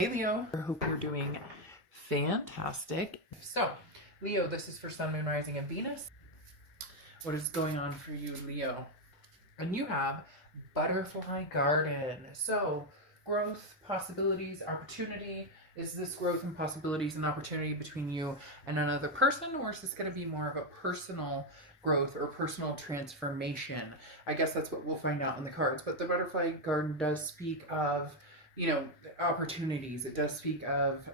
Hey Leo, I hope you're doing fantastic. So, Leo, this is for Sun, Moon, Rising, and Venus. What is going on for you, Leo? And you have Butterfly Garden. So, growth, possibilities, opportunity. Is this growth and possibilities and opportunity between you and another person, or is this going to be more of a personal growth or personal transformation? I guess that's what we'll find out in the cards. But the Butterfly Garden does speak of, opportunities. It does speak of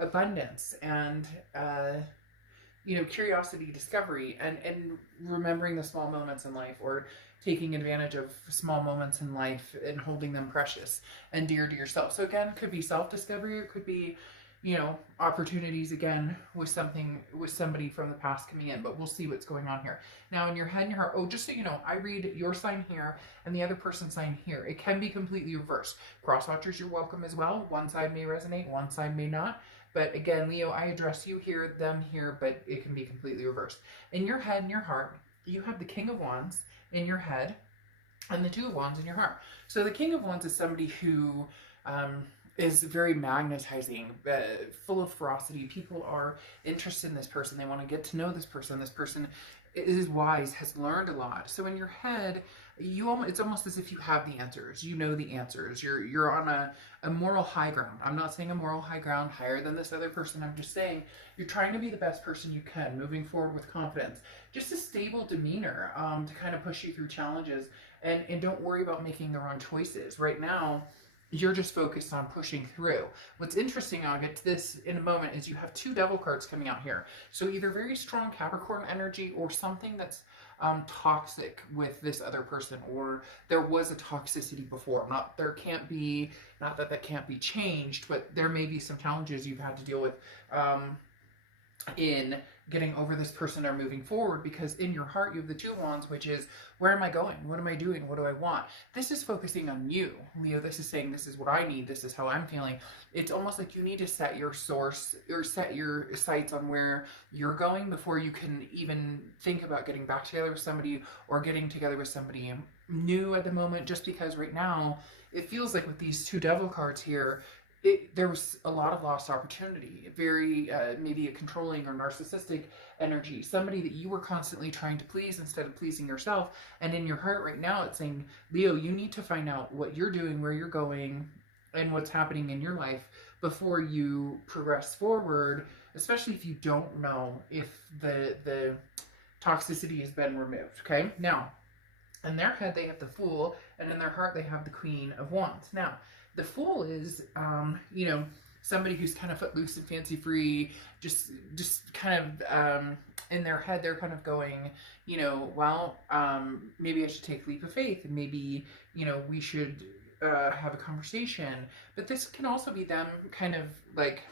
abundance and curiosity, discovery, and remembering the small moments in life, or taking advantage of small moments in life and holding them precious and dear to yourself. So again, it could be self-discovery, or it could be, opportunities again with somebody from the past coming in, but we'll see what's going on here. Now in your head and your heart, oh, just so you know, I read your sign here and the other person's sign here. It can be completely reversed. Cross watchers, you're welcome as well. One side may resonate, one side may not. But again, Leo, I address you here, them here, but it can be completely reversed. In your head and your heart, you have the King of Wands in your head and the Two of Wands in your heart. So the King of Wands is somebody who is very magnetizing, full of ferocity. People are interested in this person. They want to get to know this person. This person is wise, has learned a lot. So in your head, it's almost as if you have the answers. You know the answers. You're on a moral high ground. I'm not saying a moral high ground higher than this other person. I'm just saying you're trying to be the best person you can, moving forward with confidence. Just a stable demeanor to kind of push you through challenges, and don't worry about making the wrong choices. Right now, you're just focused on pushing through. What's interesting, I'll get to this in a moment, is you have two devil cards coming out here. So either very strong Capricorn energy, or something that's toxic with this other person, or there was a toxicity before. Not that that can't be changed, but there may be some challenges you've had to deal with in getting over this person or moving forward, because in your heart you have the Two of Wands, which is, where am I going? What am I doing? What do I want? This is focusing on you, Leo. This is saying, this is what I need. This is how I'm feeling. It's almost like you need to set your source, or set your sights on where you're going before you can even think about getting back together with somebody, or getting together with somebody new at the moment, just because right now it feels like with these two devil cards here, there was a lot of lost opportunity, very maybe a controlling or narcissistic energy, somebody that you were constantly trying to please instead of pleasing yourself. And in your heart right now, it's saying, Leo, you need to find out what you're doing, where you're going, and what's happening in your life before you progress forward, especially if you don't know if the toxicity has been removed, okay? Now, in their head, they have the Fool, and in their heart, they have the Queen of Wands. Now, the Fool is, somebody who's kind of footloose and fancy free, just kind of, in their head, they're kind of going, well, maybe I should take a leap of faith, and maybe, we should have a conversation. But this can also be them kind of like,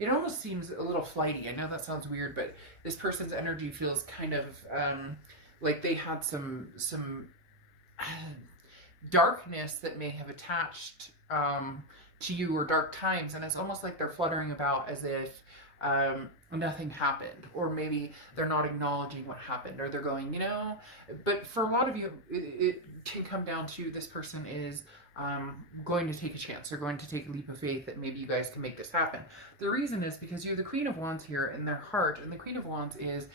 it almost seems a little flighty. I know that sounds weird, but this person's energy feels kind of like they had some darkness that may have attached to you, or dark times, and it's almost like they're fluttering about as if nothing happened, or maybe they're not acknowledging what happened, or they're going, but for a lot of you, it can come down to, this person is going to take a chance, or going to take a leap of faith that maybe you guys can make this happen. The reason is because you have the Queen of Wands here in their heart, and the Queen of Wands is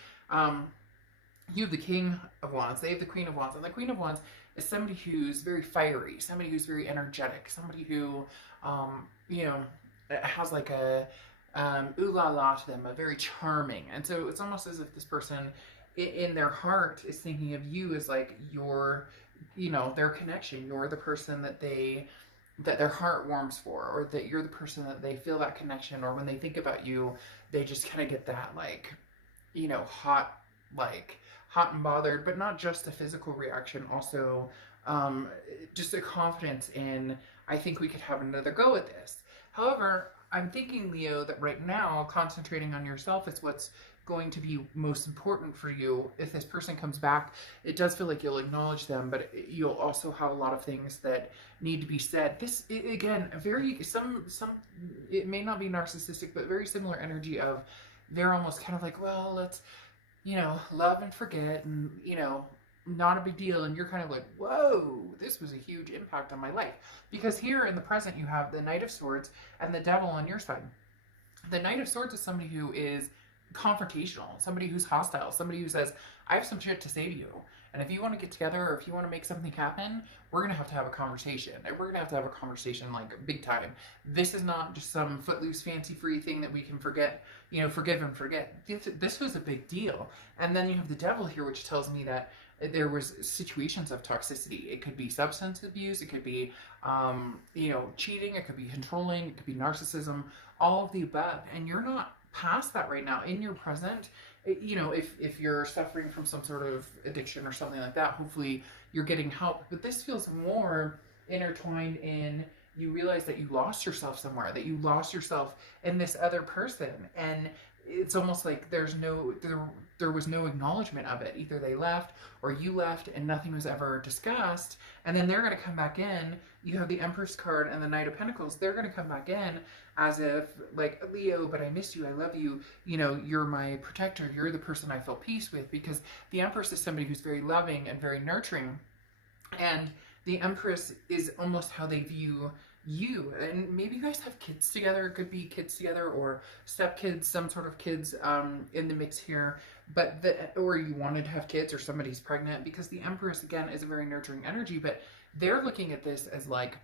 you have the King of Wands, they have the Queen of Wands, and the Queen of Wands is somebody who's very fiery, somebody who's very energetic, somebody who, has like a ooh la la to them, a very charming. And so it's almost as if this person in their heart is thinking of you as like your, their connection. You're the person that their heart warms for, or that you're the person that they feel that connection, or when they think about you, they just kind of get that like, hot and bothered, but not just a physical reaction, also just a confidence in, I think we could have another go at this. However, I'm thinking, Leo, that right now, concentrating on yourself is what's going to be most important for you. If this person comes back, it does feel like you'll acknowledge them, but you'll also have a lot of things that need to be said. This, again, it may not be narcissistic, but very similar energy of, they're almost kind of like, well, let's, love and forget, and, not a big deal, and you're kind of like, whoa, this was a huge impact on my life. Because here in the present, you have the Knight of Swords and the Devil on your side. The Knight of Swords is somebody who is confrontational, somebody who's hostile, somebody who says, I have some shit to say to you. And if you want to get together or if you want to make something happen, we're going to have a conversation. And we're going to have a conversation like big time. This is not just some footloose, fancy free thing that we can forget, you know, forgive and forget. This was a big deal. And then you have the Devil here, which tells me that there was situations of toxicity. It could be substance abuse. It could be, you know, cheating. It could be controlling. It could be narcissism, all of the above. And you're not past that right now. In your present, you know, if you're suffering from some sort of addiction or something like that, hopefully you're getting help. But this feels more intertwined in, you realize that you lost yourself somewhere, that you lost yourself in this other person. And it's almost like there was no acknowledgement of it. Either they left or you left and nothing was ever discussed. And then they're going to come back in. You have the Empress card and the Knight of Pentacles. They're going to come back in as if, like, Leo, but I miss you, I love you, you know, you're my protector, you're the person I feel peace with. Because the Empress is somebody who's very loving and very nurturing. And the Empress is almost how they view you. And maybe you guys have kids together. It could be kids together or stepkids, some sort of kids in the mix here. But or you wanted to have kids or somebody's pregnant, because the Empress, again, is a very nurturing energy. But they're looking at this as like,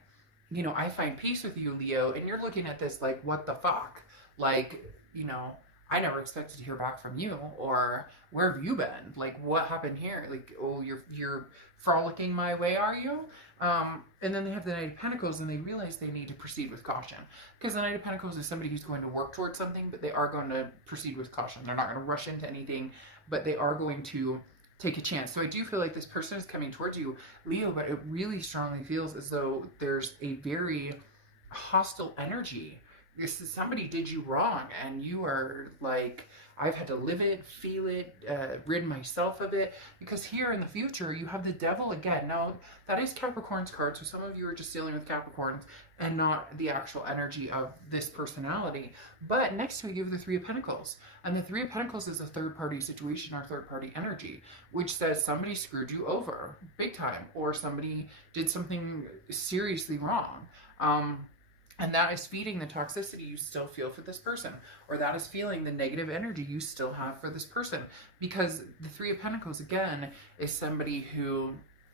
you know, I find peace with you, Leo. And you're looking at this like, what the fuck? Like, you know, I never expected to hear back from you, or where have you been? Like, what happened here? Like, oh, you're frolicking my way, are you? And then they have the Knight of Pentacles, and they realize they need to proceed with caution. Because the Knight of Pentacles is somebody who's going to work towards something, but they are going to proceed with caution. They're not going to rush into anything, but they are going to take a chance. So I do feel like this person is coming towards you, Leo, but it really strongly feels as though there's a very hostile energy. This is, somebody did you wrong, and you are like, I've had to live it, feel it, rid myself of it. Because here in the future, you have the Devil again. Now, that is Capricorn's card, so some of you are just dealing with Capricorns and not the actual energy of this personality. But next to it, you have the Three of Pentacles. And the Three of Pentacles is a third-party situation or third-party energy, which says somebody screwed you over big time, or somebody did something seriously wrong. And that is feeding the toxicity you still feel for this person. Or that is feeling the negative energy you still have for this person. Because the Three of Pentacles, again, is somebody who,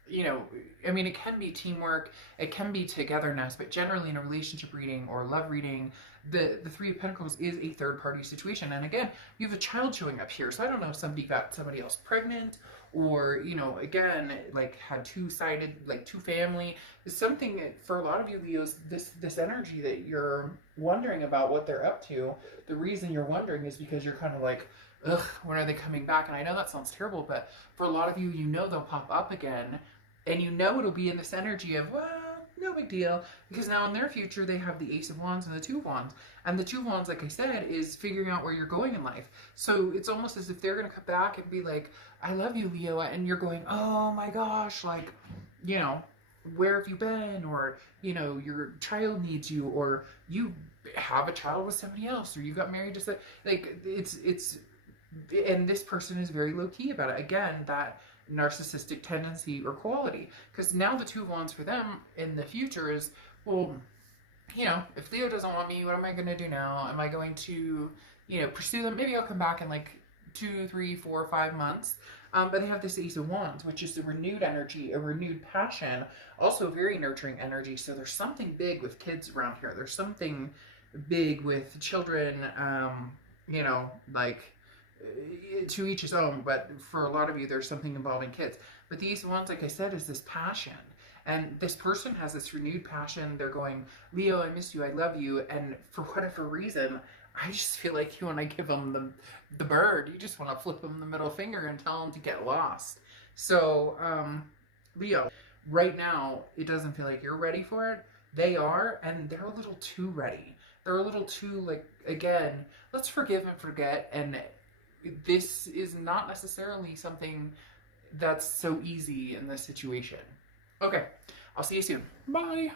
you know, I mean, it can be teamwork, it can be togetherness, but generally in a relationship reading or love reading, the Three of Pentacles is a third-party situation. And again, you have a child showing up here. So I don't know if somebody got somebody else pregnant, or, you know, again, like had two-sided, like two family. Something for a lot of you Leos, this energy that you're wondering about what they're up to, the reason you're wondering is because you're kind of like, ugh, when are they coming back? And I know that sounds terrible, but for a lot of you, you know they'll pop up again, and you know it'll be in this energy of, well, no big deal, because now in their future they have the Ace of Wands and the Two of Wands. And the Two of Wands, like I said, is figuring out where you're going in life. So it's almost as if they're going to come back and be like, I love you, Leo, and you're going, oh my gosh, like, you know, where have you been? Or, you know, your child needs you, or you have a child with somebody else, or you got married to some, like, it's, and this person is very low-key about it. Again, that narcissistic tendency or quality. Because now the Two of Wands for them in the future is, well, you know, if Leo doesn't want me, what am I going to do now? Am I going to, you know, pursue them? Maybe I'll come back in like 2, 3, 4, 5 months. But they have this Ace of Wands, which is a renewed energy, a renewed passion, also very nurturing energy. So there's something big with kids around here. There's something big with children, you know, like, to each his own, but for a lot of you, there's something involving kids. But the Ace of Wands, like I said, is this passion. And this person has this renewed passion. They're going, Leo, I miss you, I love you. And for whatever reason, I just feel like you want to give them the bird. You just want to flip them the middle finger and tell them to get lost. So, Leo, right now, it doesn't feel like you're ready for it. They are, and they're a little too ready. They're a little too, like, again, let's forgive and forget. And this is not necessarily something that's so easy in this situation. Okay, I'll see you soon. Bye.